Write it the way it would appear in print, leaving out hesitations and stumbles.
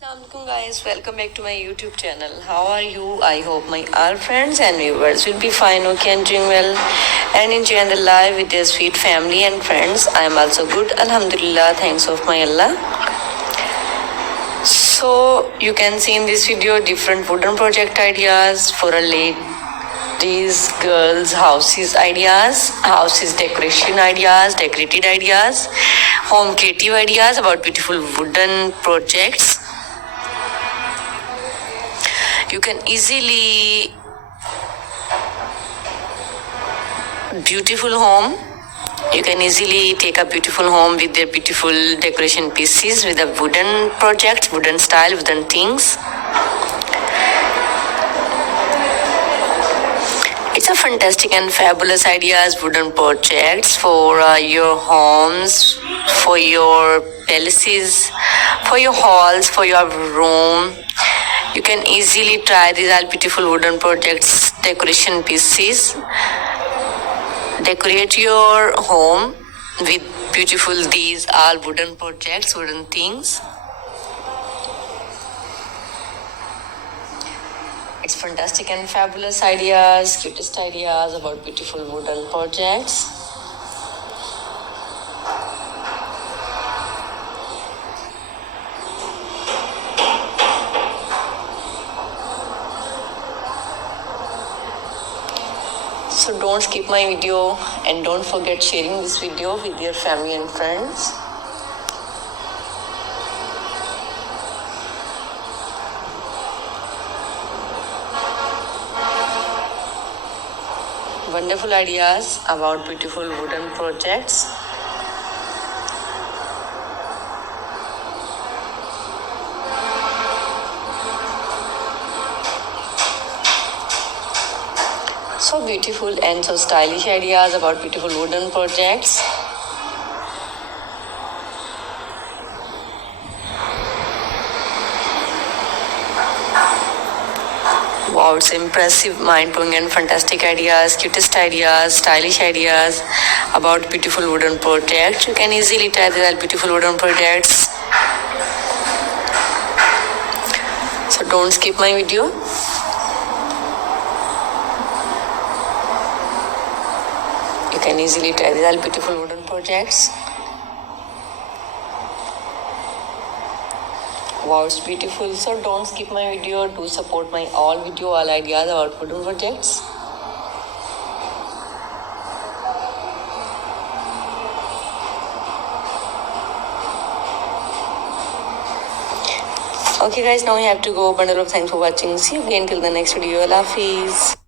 Assalamualaikum guys, welcome back to my YouTube channel. How are you? I hope my all friends and viewers will be fine, okay, and doing well and enjoying the life with their sweet family and friends. I am also good, alhamdulillah, thanks of my Allah. So you can see in this video different wooden project ideas for a ladies, girls, houses ideas, houses decoration ideas, decorated ideas, home creative ideas about beautiful wooden projects. You can easily beautiful home. You can easily take a beautiful home with their beautiful decoration pieces with a wooden project, wooden style, wooden things. It's a fantastic and fabulous ideas, wooden projects for your homes, for your palaces, for your halls, for your room. You can easily try these all beautiful wooden projects, decoration pieces. Decorate your home with beautiful these all wooden projects, wooden things. It's fantastic and fabulous ideas, cutest ideas about beautiful wooden projects. So don't skip my video and don't forget sharing this video with your family and friends. Wonderful ideas about beautiful wooden projects. So beautiful and so stylish ideas about beautiful wooden projects. Wow, it's impressive, mind-blowing and fantastic ideas, cutest ideas, stylish ideas about beautiful wooden projects. You can easily try these beautiful wooden projects. So don't skip my video. You can easily try these all beautiful wooden projects. Wow, it's beautiful. So don't skip my video. Do support my all ideas about wooden projects. Okay guys, now we have to go. Bundle of thanks for watching. See you again till the next video. Allah Hafiz.